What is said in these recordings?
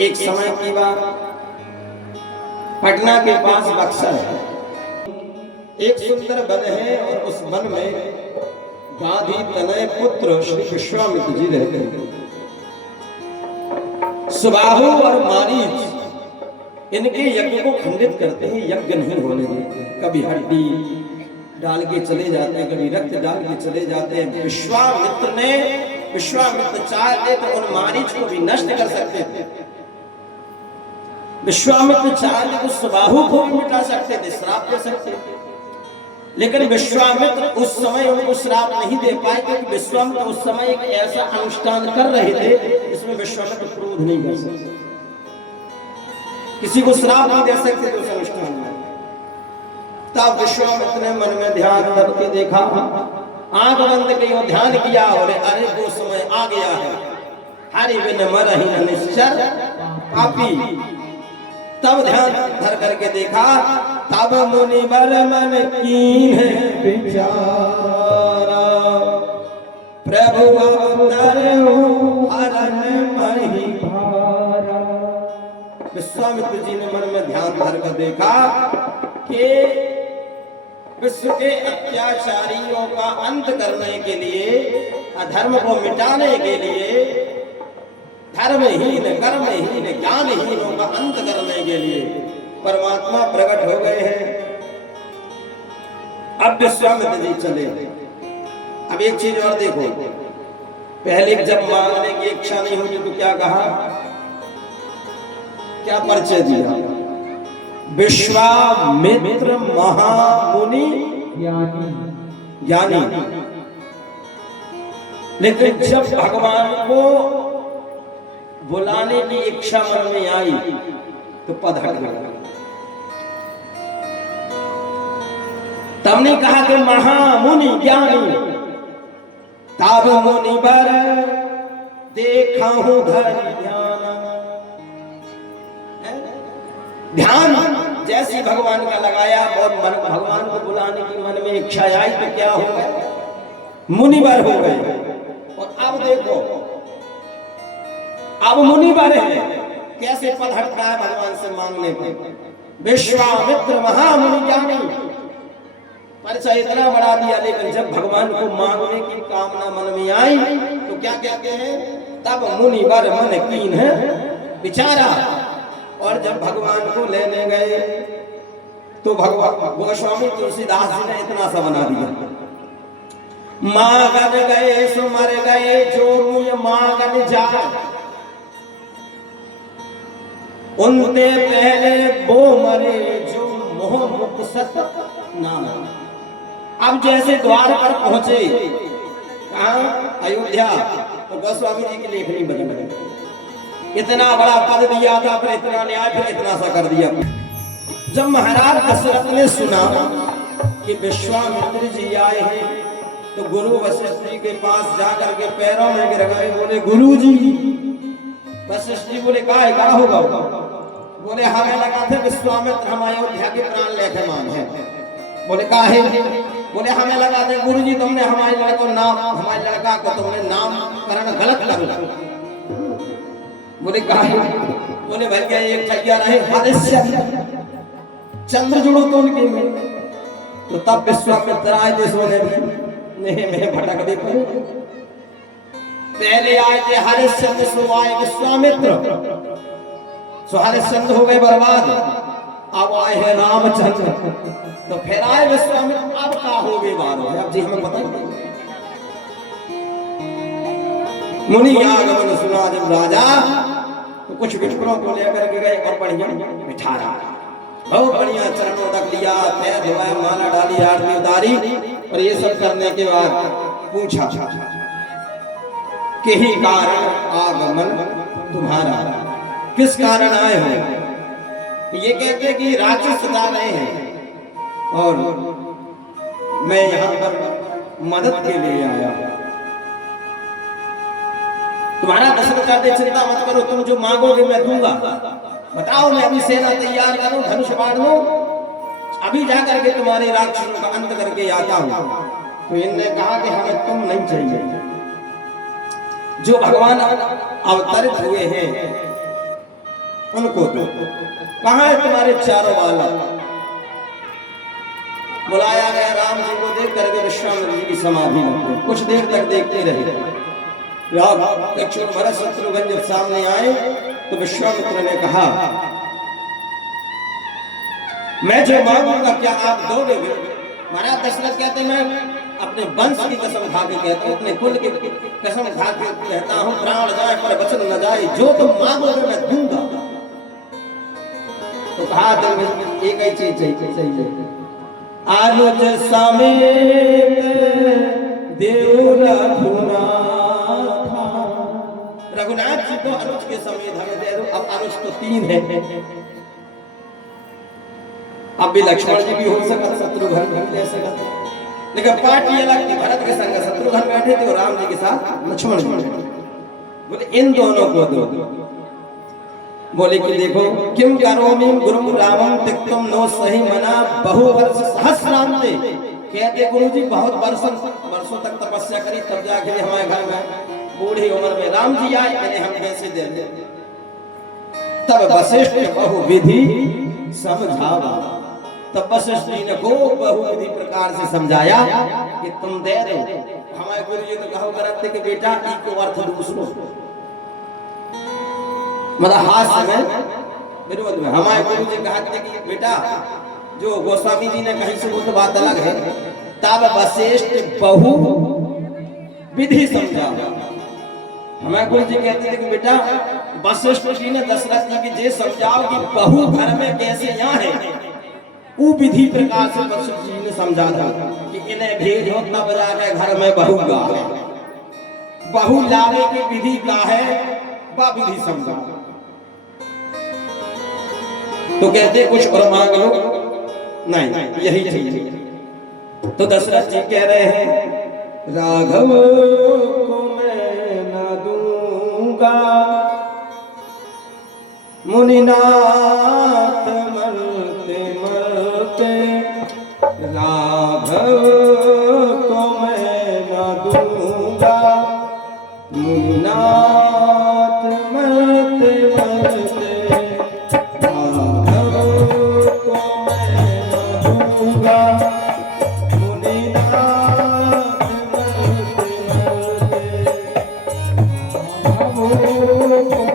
एक समय की बात, पटना के पास बक्सर है, एक सुंदर वन है और उस वन में गांधी तनय पुत्र श्री विश्वामित्र जी रहते हैं। सुबाहु और मारीच इनके यज्ञ को खंडित करते हैं, यज्ञ नहीं होने देते। कभी हड्डी डाल के चले जाते हैं, कभी रक्त डाल के चले जाते हैं। विश्वामित्र चाहते तो उन मारीच को भी नष्ट कर सकते थे। विश्वामित्र चाहते तो सुबाहु को भी मिटा सकते थे, श्राप दे सकते थे, लेकिन विश्वामित्र उस समय उनको श्राप नहीं दे पाए, क्योंकि विश्वामित्र उस समय एक ऐसा अनुष्ठान कर रहे थे जिसमें विश्वामित्र क्रोध नहीं कर सकते, किसी को श्राप नहीं दे सकते थे उस अनुष्ठान में। तब विश्वामित्र ने मन में ध्यान करके देखा, आंख बंद की और ध्यान किया, और अरे वो समय आ गया है, हरि बिन मरहि न निश्चर पापी। तब ध्यान धर करके देखा, तब मुनि बर मन कीन विचारा, प्रभु अवतरहु हरन महि भारा। विश्वामित्र जी ने मन में ध्यान धर कर देखा कि विश्व के अत्याचारियों का अंत करने के लिए, अधर्म को मिटाने के लिए, धर्महीन कर्महीन ज्ञानहीनों का अंत करने के लिए परमात्मा प्रकट हो गए हैं। अब विश्वामित्र जी चले। अब एक चीज और देखो, पहले जब मांगने की इच्छा नहीं होती तो क्या कहा, क्या परिचय दिया, विश्वामित्र महामुनि ज्ञानी। लेकिन जब भगवान को बुलाने की इच्छा मन में आई तो पद हट गया। तब ने कहा कि महामुनि ज्ञानी, ताब मुनि बर देखा हूं धरि ध्यान। जैसे भगवान का लगाया और भगवान को बुलाने की मन में इच्छा आई तो क्या हो गए, मुनिवर हो गए। और अब देखो, अब मुनिवर है, कैसे पद हटता है भगवान से मांगने पर। विश्वामित्र महामुनि ज्ञानी, परिचय इतना बढ़ा दिया, लेकिन जब भगवान को मांगने की कामना मन में आई तो क्या कहते हैं, तब मुनिवर मन कीन है विचारा। और जब भगवान को लेने गए तो भगवान गोस्वामी तुलसीदास जी ने इतना सा बना दिया, मांगन गए सो मर गए जो मुझ मांगन जाए, उनते पहले वो मरे जो मोह मुख सत नाम। अब जैसे द्वार पर पहुंचे, कहाँ, अयोध्या, तो गोस्वामी जी की लेखनी बदल गई। इतना बड़ा पद दिया था, फिर इतना न्याय, फिर इतना सा कर दिया। जब महाराज दशरथ ने सुना कि विश्वामित्र जी आए हैं तो गुरु वशिष्ठ जी के पास जाकर के पैरों में गिर गए, बोले गुरु जी। वशिष्ठ जी बोले का होगा, बोले हमें लगा था विश्वामित्र हम अयोध्या के प्राण लेखमान है। बोले का है, बोले हमें लगा था गुरु जी तुमने हमारे लड़का को तुमने नामकरण गलत कर दिया। बोले कहा है, बोले भैया एक ठगिया रहे हरिश्चंद्र, चंद्र जुड़ो तो उनके में। तो तब विश्वामित्र आए थे, सोने में भटक दे पर पहले आए थे हरिश्चंद्र, सो आए विश्वामित्र, सो हरिश्चंद्र हो गए बर्बाद। अब आए हैं रामचंद्र, तो फिर आए विश्वामित्र, अब का हो गए बार। अब जी हमें पता नहीं। मुनि आगमन सुना जब राजा, तो कुछ विप्रों को लेकर के गए और बढ़िया बिठा रहा, बहुत बढ़िया चरणों तक लिया, पैर धोए, माला डाली, आरती उतारी, और ये सब करने के बाद पूछा कि ही कारण आगमन तुम्हारा, किस कारण आए हो। ये कहते कि राक्षस सता रहे हैं और मैं यहाँ पर मदद के लिए आया हूं। तुम्हारा दशरथ कहते चिंता मत करो, तुम जो मांगोगे मैं दूंगा। बताओ, मैं अभी सेना तैयार करूं, धनुष बाढ़ लूं, अभी जाकर के तुम्हारे राक्षसों का अंत करके आता हूं। तो इनने कहा कि हमें तुम नहीं चाहिए, जो भगवान अवतरित हुए हैं उनको दो। कहाँ है तुम्हारे चारों बालक? बुलाया गया, राम जी को देख करके विश्वामित्र जी की समाधि में कुछ देर तक देखते रहे। दक्षिण भरत शत्रुघ्न जब सामने आए तो विश्वामित्र ने कहा, मैं जो मांगूंगा क्या आप दोगे? महाराज दशरथ कहते, मैं अपने वंश की कसम खा के कहता हूँ, अपने कुल की कसम खा के कहता हूँ, प्राण जाए पर वचन न जाए, जो तुम मांगोगे मैं दूंगा। तो कहा एक ही चीज चाहिए, आलोच समेत देव रघुनाथ जी को अनुज के समेत हमें दे दो। अब अनुज तो 3 है, अब भी लक्ष्मण जी भी हो सकता, शत्रुघ्न भी ले सकता, लेकिन पार्टी अलग थी। भरत के संग शत्रुघ्न बैठे थे और राम जी के साथ लक्ष्मण जी बोले इन दोनों को दो। बोले कि देखो, किम करोमि गुरुम रामम त्यक्तुम नो सही मना बहु वर्ष सहस्रांते। कहते गुरु जी बहुत वर्षों तक तपस्या करी, तब जाके हमारे घर में बूढ़ी उम्र में राम जी आए, मैंने हम कैसे दे दे। तब वशिष्ठ बहु विधि समझावा, तब वशिष्ठ जी ने को बहुविधि प्रकार से समझाया कि तुम दे दो। हमारे गुरु जी तो कहो करते कि बेटा को अर्थ दूसरो, मतलब हास्य में विरोध में। हमारे गुरु जी कहते कि बेटा जो गोस्वामी जी ने कही से वो तो बात अलग है। तब वशिष्ठ बहु विधि समझा। हमारे गुरु जी कहते थे कि बेटा वशिष्ठ जी ने दशरथ जी की जे समझाओ कि बहु घर में कैसे यहाँ है, वो विधि प्रकार से वशिष्ठ जी ने समझा था कि इन्हें भेजो तब जाके घर में बहू का है, बहू लाने की विधि का है, वह विधि समझा। तो कहते कुछ और मांग लो, नहीं यही चाहिए। तो दशरथ जी कह रहे हैं, राघव को मैं न दूंगा, मुनिनाथ मरते मरते, राघव को मैं न दूंगा, मुनिनाथ मरते मरते, राघव को मैं न दूंगा, मुनिनाथ मरते मरते, राघव को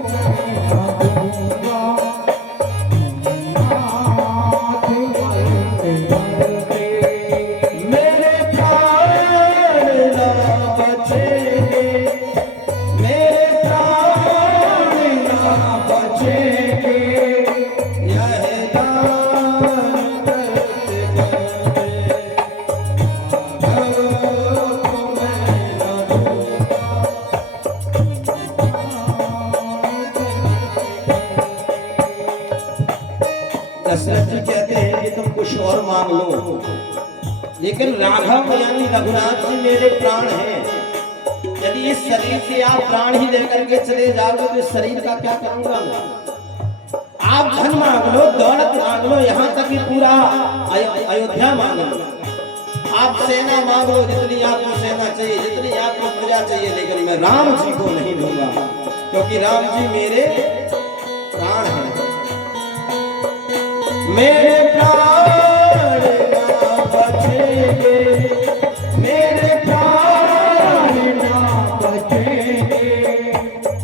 दशरथ जी कहते हैं कि तुम कुछ और मांग लो, लेकिन राघव यानी रघुनाथ जी मेरे प्राण हैं। यदि इस शरीर से आप प्राण ही लेकर के चले जाओगे तो इस शरीर का क्या करूंगा मैं? आप धन मांग लो, दौलत मांग लो, यहाँ तक कि पूरा अयोध्या मांग लो, आप सेना मांग लो, जितनी आपको सेना चाहिए, जितनी आपको प्रजा चाहिए, लेकिन मैं राम जी को नहीं दूंगा, क्योंकि राम जी मेरे प्राण हैं। मेरे प्राण ना बचेंगे, मेरे प्राण ना बचेंगे,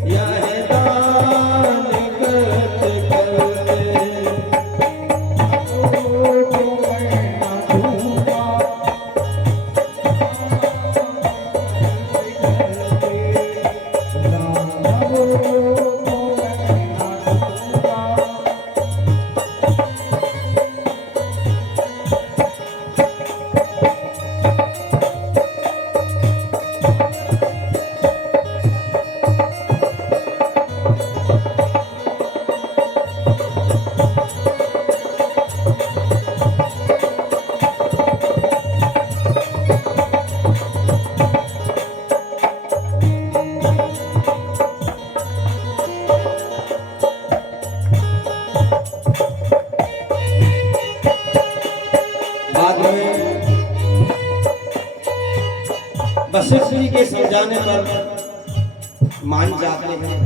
यह दान करते करते, को मैं ना दूंगा, वशिष्ठ जी के समझाने पर मान जाते हैं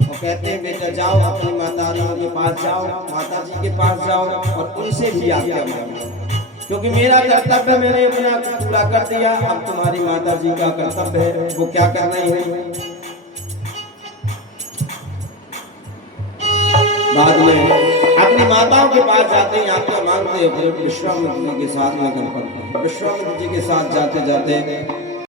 और कहते हैं बेटा जाओ अपनी मातारियों के पास जाओ, माता जी के पास जाओ और उनसे भी आज्ञा मांगो, क्योंकि मेरा कर्तव्य मैंने अपना पूरा कर दिया। अब तुम्हारी माता जी का कर्तव्य है, वो क्या कर रही है। बाद में अपनी माताओं के पास जाते हैं, आज्ञा मांगते हैं, फिर विश्वामित्र जी के साथ में विश्वामित्र जी के साथ जाते जाते